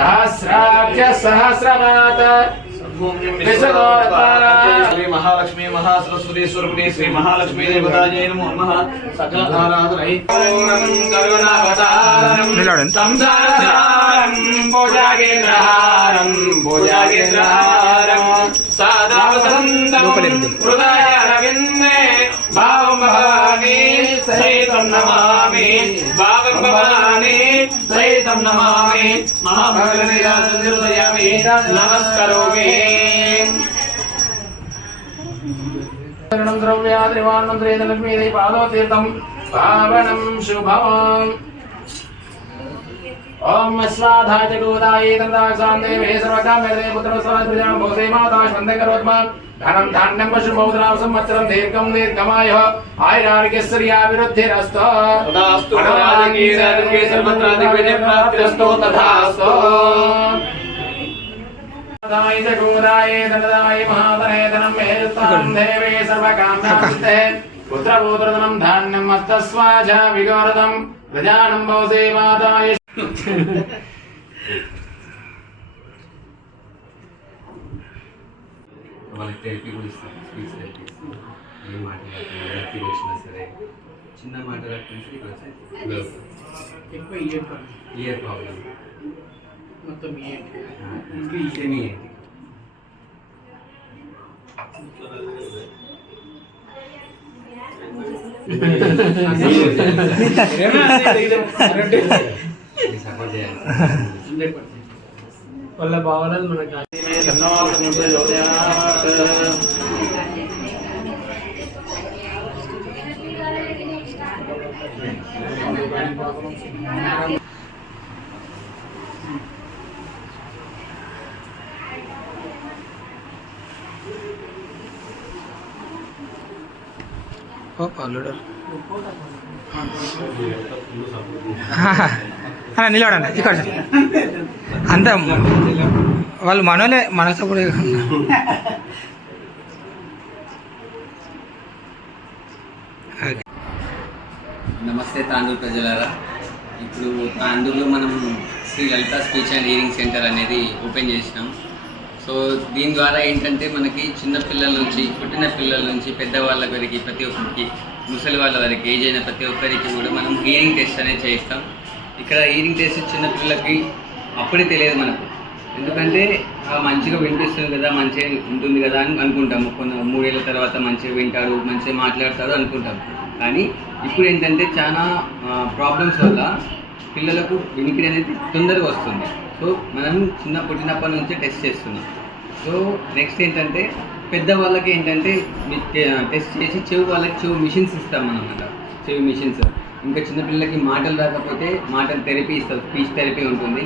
सहस्राब्ज सहस्रनाथ श्री महालक्ष्मी महासरस्वती स्वरूपिणी श्री महालक्ष्मी देवतायै नमो नमः सकल आराधनै करुणावतारं संसारसारं भुजगेन्द्रहारं सदा वसन्तं हृदयारविन्दे भावं भवानी सहितं नमामि भावं भवानी सहितं नमामि महाभगवती नमस्करोमि द्रव्याद्रिवान्मन्त्रेदलक्ष्मी पादोतीर्थं पावनं शुभम् ओम स्वाधाय जगोदाय तन्दाक्षां देवे सर्वकामये पुत्रस्वाद्विजां भोसे माता वन्दे करोत्मान् धनं धान्यं पशुपौत्रां संवत्सरं दीर्घं दीर्घमायुः आयुरारोग्यश्रियाभिवृद्धिरस्तु तथास्तु राजकीय सर्वत्र दिग्विजयप्राप्तिरस्तु तथास्तु दाय जगोदाय तन्दाय महातने धनं मेरुतां देवे सर्वकाम्यान्ते पुत्रपौत्रधनं धान्यं मस्तस्वाजा विगोरदं प्रजानं भोसे माताय వాళ్ళకి థెరపీ కూడా ఇస్తాం స్పీచ్ థెరపీ ఇస్తాం ఏం మాట్లాడుతున్నా వచ్చినా సరే చిన్న మాట్లాడుతున్నా సరే ఇక్కడ ఎక్కువ ఇయర్ ప్రాబ్లం మొత్తం సెమీ ఏంటి సపోర్ట్ చేయాలి వాళ్ళ భావనలు మనకు నిలబడండి ఇక్కడ అంతా వాళ్ళు మనోలే మన సపోర్ట్. నమస్తే తాండూరు ప్రజలారా. ఇప్పుడు తాండూరులో మనం శ్రీ లలిత స్పీచ్ అండ్ హియరింగ్ సెంటర్ అనేది ఓపెన్ చేసినాం. సో దీని ద్వారా ఏంటంటే మనకి చిన్న పిల్లల నుంచి పుట్టిన పిల్లల నుంచి పెద్దవాళ్ళ వరకు ప్రతి ఒక్కరికి ముసలి వాళ్ళ వరకు ఏజ్ అయిన ప్రతి ఒక్కరికి కూడా మనం హియరింగ్ టెస్ట్ అనేది చేస్తాం. ఇక్కడ హియరింగ్ టెస్ట్ చిన్న పిల్లలకి అప్పుడే తెలియదు మనకు, ఎందుకంటే మంచిగా వినిపిస్తుంది కదా, మంచిగా ఉంటుంది కదా అని అనుకుంటాము. కొన్ని 3 ఏళ్ళ తర్వాత మంచిగా వింటారు, మంచిగా మాట్లాడతారు అనుకుంటాం. కానీ ఇప్పుడు ఏంటంటే చాలా ప్రాబ్లమ్స్ వల్ల పిల్లలకు వినికిడి అనేది తొందరగా వస్తుంది. సో మనం పుట్టినప్పటి నుంచే టెస్ట్ చేస్తున్నాం. సో నెక్స్ట్ ఏంటంటే పెద్దవాళ్ళకి ఏంటంటే టెస్ట్ చేసి చెవు మిషన్స్ ఇస్తాం అన్నమాట, చెవి మిషన్స్. ఇంకా చిన్నపిల్లలకి మాటలు రాకపోతే మాటలు థెరపీ ఇస్తారు, స్పీచ్ థెరపీ ఉంటుంది.